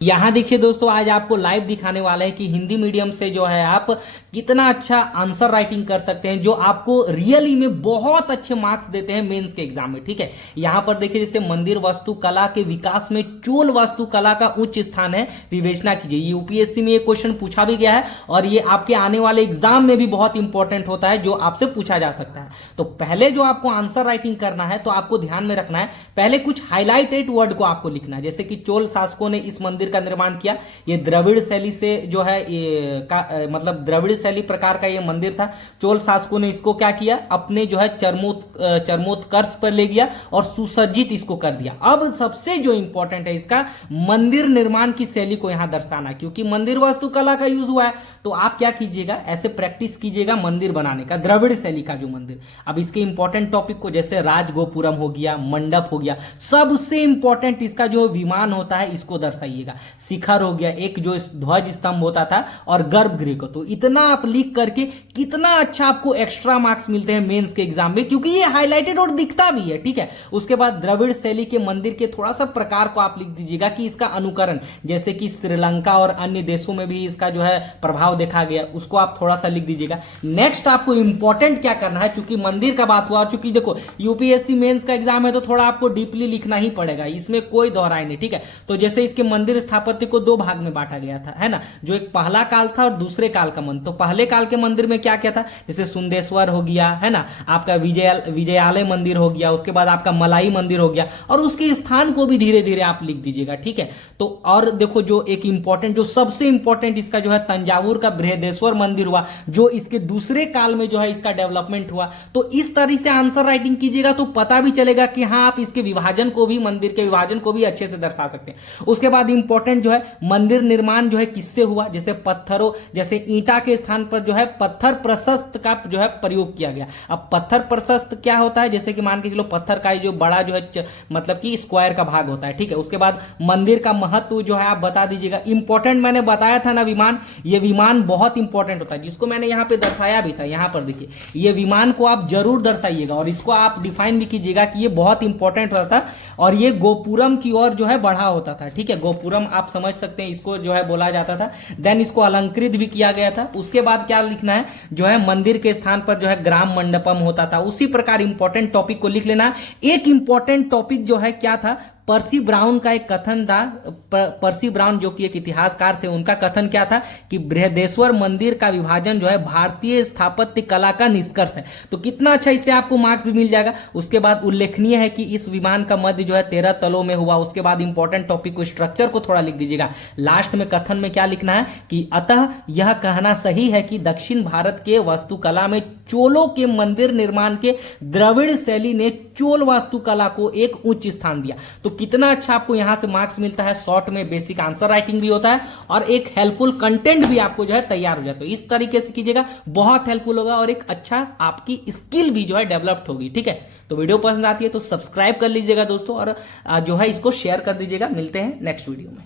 यहाँ देखिए दोस्तों, आज आपको लाइव दिखाने वाले हैं कि हिंदी मीडियम से जो है आप कितना अच्छा आंसर राइटिंग कर सकते हैं, जो आपको रियली में बहुत अच्छे मार्क्स देते हैं मेंस के एग्जाम में। ठीक है, यहाँ पर देखिए जैसे मंदिर वास्तुकला के विकास में चोल वास्तुकला का उच्च स्थान है, विवेचना कीजिए। ये यूपीएससी में ये क्वेश्चन पूछा भी गया है और ये आपके आने वाले एग्जाम में भी बहुत इंपॉर्टेंट होता है, जो आपसे पूछा जा सकता है। तो पहले जो आपको आंसर राइटिंग करना है तो आपको ध्यान में रखना है, पहले कुछ हाईलाइटेड वर्ड को आपको लिखना है। जैसे कि चोल शासकों ने इस मंदिर का निर्माण किया, ये द्रविड़ शैली से जो है मतलब द्रविड़ शैली प्रकार का ये मंदिर था। चोल शासकों ने इसको क्या किया, अपने जो है चरमोत्कर्ष पर ले गया और सुसज्जित इसको कर दिया। अब सबसे जो इंपॉर्टेंट है इसका मंदिर निर्माण की शैली को यहां दर्शाना, क्योंकि मंदिर वास्तुकला का यूज हुआ है तो आप क्या कीजिएगा, ऐसे प्रैक्टिस कीजिएगा मंदिर बनाने का, द्रविड़ शैली का जो मंदिर। अब इसके इंपॉर्टेंट टॉपिक को जैसे राजगोपुरम हो गया, मंडप हो गया, सबसे इंपॉर्टेंट इसका जो विमान होता है इसको दर्शाइएगा। शिखर हो गया, एक जो ध्वज स्तंभ होता था, और गर्भगृह को। तो इतना आप लिख करके कितना अच्छा आपको एक्स्ट्रा मार्क्स मिलते हैं मेंस के एग्जाम में, क्योंकि ये हाईलाइटेड और दिखता भी है। ठीक है, उसके बाद द्रविड़ शैली के मंदिर के थोड़ा सा प्रकार को आप लिख दीजिएगा कि इसका अनुकरण, जैसे कि श्रीलंका और अन्य देशों में भी इसका जो है प्रभाव देखा गया, उसको आप थोड़ा सा लिख दीजिएगा। नेक्स्ट आपको इंपॉर्टेंट क्या करना है, चूंकि मंदिर का बात हुआ, चूंकि देखो यूपीएससी मेंस का एग्जाम है तो थोड़ा आपको डीपली लिखना ही पड़ेगा, इसमें कोई दोहराई नहीं। ठीक है, तो जैसे इसके मंदिर स्थापत्य को दो भाग में बांटा गया था, है ना, जो एक पहला काल था और दूसरे काल का मंदिर। तो पहले काल के मंदिर में क्या क्या था, जैसे सुंदेश्वर हो गया, है ना, आपका विजयालय मंदिर हो गया, उसके बाद आपका मलाई मंदिर हो गया, और उसके स्थान को भी धीरे धीरे आप लिख दीजिएगा। ठीक है, तो और देखो जो एक इंपॉर्टेंट, जो सबसे इंपॉर्टेंट इसका जो है तंजावुर का बृहदेश्वर मंदिर हुआ, जो इसके दूसरे काल में जो है इसका डेवलपमेंट हुआ। तो इस तरह से आंसर राइटिंग कीजिएगा तो पता भी चलेगा कि हाँ, आप इसके विभाजन को भी, मंदिर के विभाजन को भी अच्छे से दर्शा सकते हैं। उसके बाद इंपॉर्टेंट जो है मंदिर निर्माण जो है किससे हुआ, जैसे पत्थरों, जैसे ईंटा के स्थान पर जो है पत्थर प्रशस्त का जो है प्रयोग किया गया। अब पत्थर प्रशस्त क्या होता है, जैसे कि मान के चलो पत्थर का जो बड़ा जो है मतलब कि स्क्वायर का भाग होता है। ठीक है, उसके बाद मंदिर का महत्व जो है आप बता दीजिएगा। इंपॉर्टेंट मैंने बताया था ना विमान, ये विमान बहुत इंपॉर्टेंट होता है, जिसको मैंने यहां पे दर्शाया भी था। यहां पर देखिए, ये विमान को आप जरूर दर्शाइएगा और इसको आप डिफाइन भी कीजिएगा कि ये बहुत इंपॉर्टेंट होता था और ये गोपुरम की ओर जो है बढ़ा होता था। ठीक है, गोपुरम आप समझ सकते हैं, इसको जो है बोला जाता था। देन इसको अलंकृत भी किया गया था। उसके बाद क्या लिखना है, जो है मंदिर के स्थान पर जो है ग्राम मंडपम होता था। उसी प्रकार इंपॉर्टेंट टॉपिक को लिख लेना। एक इंपॉर्टेंट टॉपिक जो है क्या था, पर्सी ब्राउन का एक कथन था। पर्सी ब्राउन जो कि एक इतिहासकार थे, उनका कथन क्या था कि बृहदेश्वर मंदिर का विभाजन जो है भारतीय स्थापत्य कला का निष्कर्ष है। तो कितना अच्छा, इससे आपको मार्क्स भी मिल जाएगा। उसके बाद उल्लेखनीय है कि इस विमान का मध्य जो है 13 तलों में हुआ। उसके बाद इंपॉर्टेंट टॉपिक को, स्ट्रक्चर को थोड़ा लिख दीजिएगा। लास्ट में कथन में क्या लिखना है कि अतः यह कहना सही है कि दक्षिण भारत के वास्तुकला में चोलों के मंदिर निर्माण के द्रविड़ शैली ने चोल वास्तुकला को एक उच्च स्थान दिया। तो कितना अच्छा आपको यहां से मार्क्स मिलता है। शॉर्ट में बेसिक आंसर राइटिंग भी होता है और एक हेल्पफुल कंटेंट भी आपको जो है तैयार हो जाता है। तो इस तरीके से कीजिएगा, बहुत हेल्पफुल होगा और एक अच्छा आपकी स्किल भी जो है डेवलप्ड होगी। ठीक है, तो वीडियो पसंद आती है तो सब्सक्राइब कर लीजिएगा दोस्तों, और जो है इसको शेयर कर दीजिएगा। मिलते हैं नेक्स्ट वीडियो में।